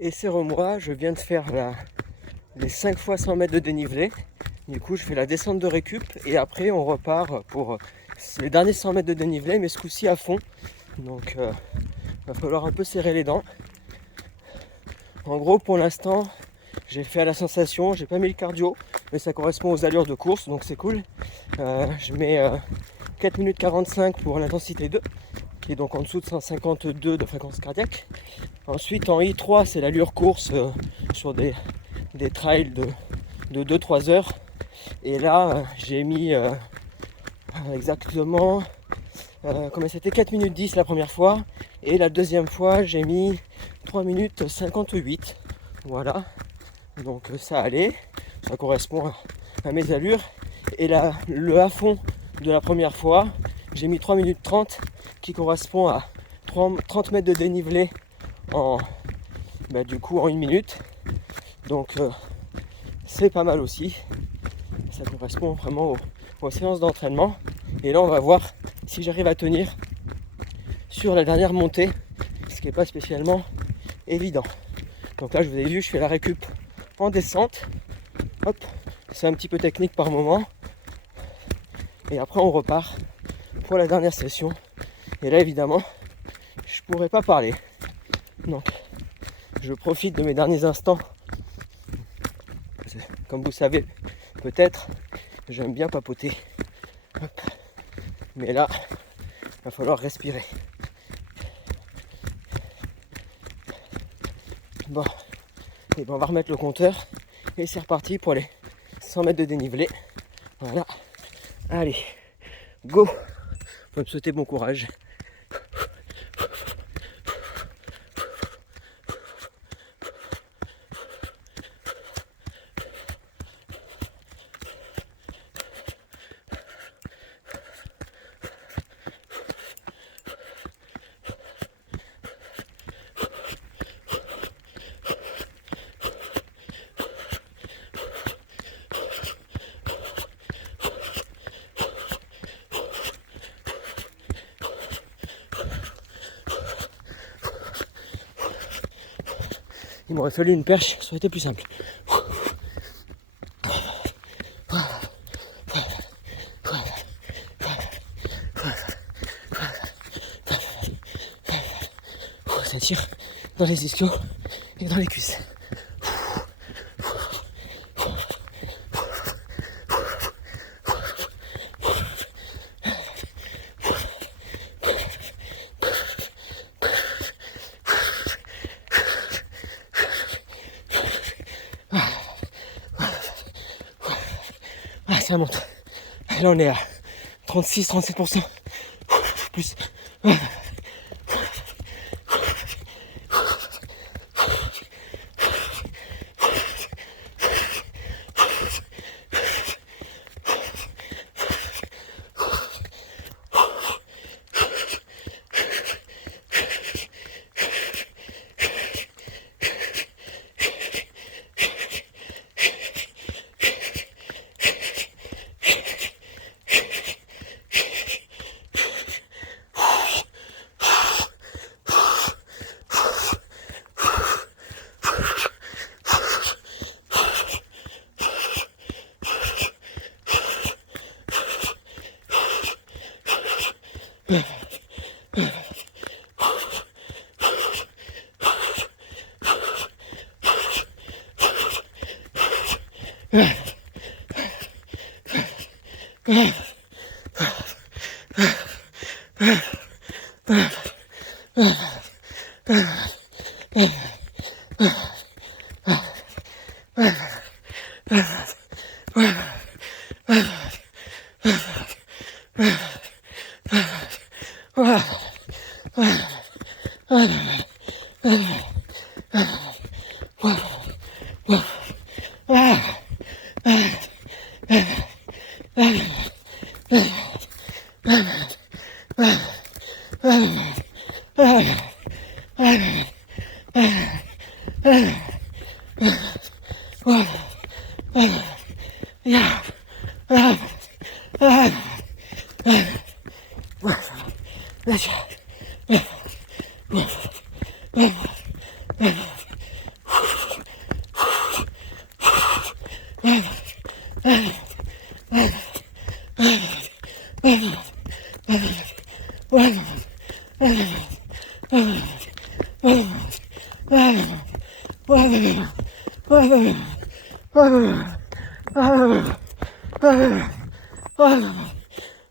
Et c'est moi, je viens de faire les 5 fois 100 mètres de dénivelé. Du coup, je fais la descente de récup et après, on repart pour les derniers 100 mètres de dénivelé, mais ce coup-ci à fond. Donc, va falloir un peu serrer les dents. En gros, pour l'instant, j'ai fait à la sensation, j'ai pas mis le cardio, mais ça correspond aux allures de course, donc c'est cool. Je mets 4 minutes 45 pour l'intensité 2, qui est donc en dessous de 152 de fréquence cardiaque. Ensuite, en I3, c'est l'allure course sur des trails de 2-3 heures. Et là, j'ai mis exactement, c'était 4 minutes 10 la première fois. Et la deuxième fois, j'ai mis 3 minutes 58. Voilà. Donc ça allait. Ça correspond à mes allures. Et là, le à fond de la première fois, j'ai mis 3 minutes 30 qui correspond à 30 mètres de dénivelé en 1 minute. Donc c'est pas mal aussi. Ça correspond vraiment aux séances d'entraînement. Et là on va voir si j'arrive à tenir sur la dernière montée, ce qui n'est pas spécialement évident. Donc là je vous ai vu, je fais la récup en descente. Hop, c'est un petit peu technique par moment. Et après on repart pour la dernière session. Et là évidemment, je pourrais pas parler. Donc je profite de mes derniers instants. Comme vous savez, peut-être, j'aime bien papoter. Hop. Mais là, il va falloir respirer. Bon, et ben on va remettre le compteur et c'est reparti pour les 100 mètres de dénivelé. Voilà. Allez, go. Faut me souhaiter bon courage. Il m'aurait fallu une perche, ça aurait été plus simple. Ça tire dans les ischios et dans les cuisses. Ah, ça monte. Et là, on est à 36-37%. Plus.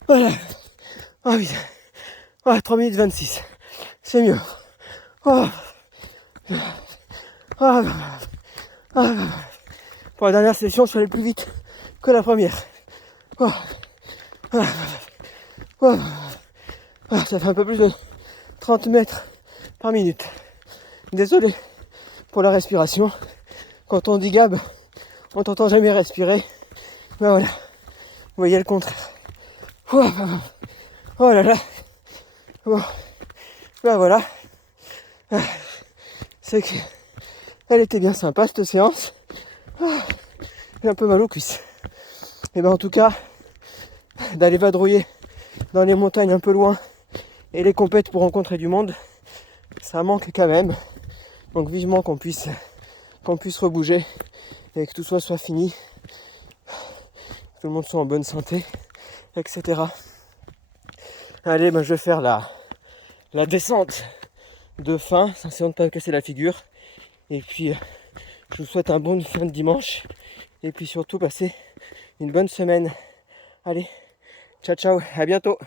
Voilà. Oh putain. Oh, 3 minutes 26. C'est mieux. Oh. Oh. Oh. Pour la dernière session, je suis allé plus vite que la première. Oh. Oh. Oh. Oh. Ça fait un peu plus de 30 mètres par minute. Désolé pour la respiration. Quand on dit Gab, on t'entend jamais respirer. Ben voilà. Vous voyez le contraire. Oh, oh là là. Bon. Ben voilà. C'est qu'elle était bien sympa cette séance. J'ai un peu mal aux cuisses. Et ben en tout cas, d'aller vadrouiller dans les montagnes un peu loin et les compètes pour rencontrer du monde, ça manque quand même. Donc vivement qu'on puisse rebouger et que tout soit fini, que tout le monde soit en bonne santé, etc. Allez, ben je vais faire la descente de fin, sans essayer de ne pas me casser la figure. Et puis je vous souhaite un bon fin de dimanche. Et puis surtout, passez une bonne semaine. Allez, ciao ciao, à bientôt.